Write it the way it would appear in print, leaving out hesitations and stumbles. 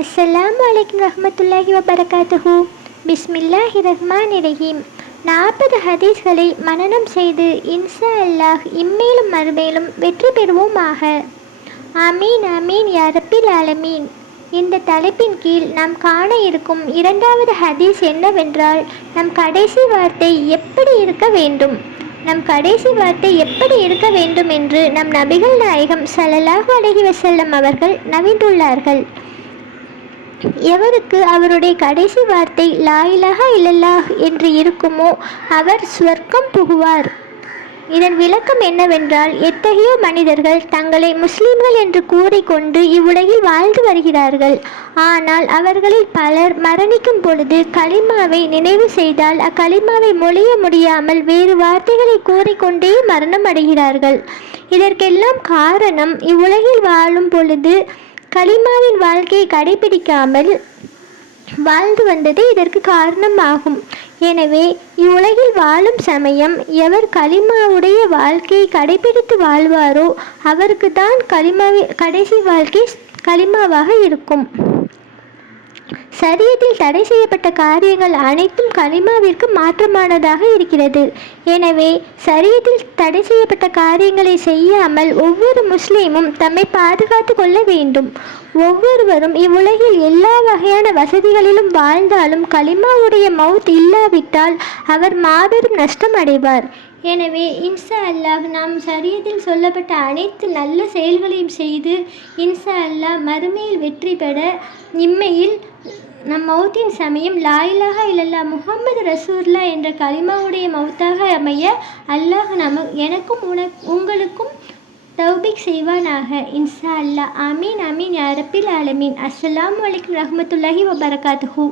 அஸ்ஸலாமு அலைக்கும் ரஹ்மத்துல்லாஹி வபரகாத்துஹு. பிஸ்மில்லாஹிர் ரஹ்மானிர் ரஹீம். 40 ஹதீஸ்களை மனனம் செய்து இன்ஷா அல்லாஹ் இம்மேலும் மறுமேலும் வெற்றி பெறுவோமாக. ஆமீன் ஆமீன் யா ரப்பில் ஆலமீன். இந்த தலைப்பின் கீழ் நாம் காண இருக்கும் 2வது ஹதீஸ் என்னவென்றால், நம் கடைசி வார்த்தை எப்படி இருக்க வேண்டும். நம் கடைசி வார்த்தை எப்படி இருக்க வேண்டும் என்று நம் நபிகள் நாயகம் ஸல்லல்லாஹு அலைஹி வஸல்லம் அவர்கள் நவிந்துள்ளார்கள். எவருக்கு அவருடைய கடைசி வார்த்தை லா இலாஹா இல்லல்லாஹ் என்று இருக்குமோ அவர் ஸ்வர்க்கம் புகுவார். இதன் விளக்கம் என்னவென்றால், எத்தகையோ மனிதர்கள் தங்களை முஸ்லிம்கள் என்று கூறிக்கொண்டு இவ்வுலகில் வாழ்ந்து வருகிறார்கள். ஆனால் அவர்களில் பலர் மரணிக்கும் பொழுது கலிமாவை நினைவு செய்தால் அக்கலிமாவை மொழிய முடியாமல் வேறு வார்த்தைகளை கூறிக்கொண்டே மரணம் அடைகிறார்கள். இதற்கெல்லாம் காரணம் இவ்வுலகில் வாழும் பொழுது கலிமாவின் வாழ்க்கையை கடைபிடிக்காமல் வாழ்ந்து வந்ததே இதற்கு காரணமாகும். எனவே இவ்வுலகில் வாழும் சமயம் எவர் கலிமாவுடைய வாழ்க்கையை கடைபிடித்து வாழ்வாரோ அவருக்கு தான் கடைசி வாழ்க்கை கலிமாவாக இருக்கும். சரியத்தில் தடை செய்யப்பட்ட காரியங்கள் அனைத்தும் கலிமாவிற்கு மாற்றமானதாக இருக்கிறது. எனவே சரியத்தில் தடை செய்யப்பட்ட காரியங்களை செய்யாமல் ஒவ்வொரு முஸ்லீமும் தம்மை பாதுகாத்து கொள்ள வேண்டும். ஒவ்வொருவரும் இவ்வுலகில் எல்லா வகையான வசதிகளிலும் வாழ்ந்தாலும் கலிமாவுடைய மவுத் இல்லாவிட்டால் அவர் மாபெரும் நஷ்டம் அடைவார். எனவே இன்ஷா அல்லாஹ் நாம் சரியத்தில் சொல்லப்பட்ட அனைத்து நல்ல செயல்களையும் செய்து இன்ஷா அல்லாஹ் மறுமையில் வெற்றி பெற இம்மையில் நம் மௌத்தின் சமயம் லா இலாஹா இல்லல்லாஹ் முஹம்மது ரசூலுல்லாஹ் என்ற கலிமாவுடைய மௌத்தாக அமைய அல்லாஹ் எனக்கும் உங்களுக்கும் தௌபிக் செய்வானாக. இன்ஷா அல்லாஹ். ஆமீன் ஆமீன் யா ரப்பில் ஆலமீன். அஸ்ஸலாமு அலைக்கும் ரஹ்மத்துல்லாஹி வபரகாத்துஹு.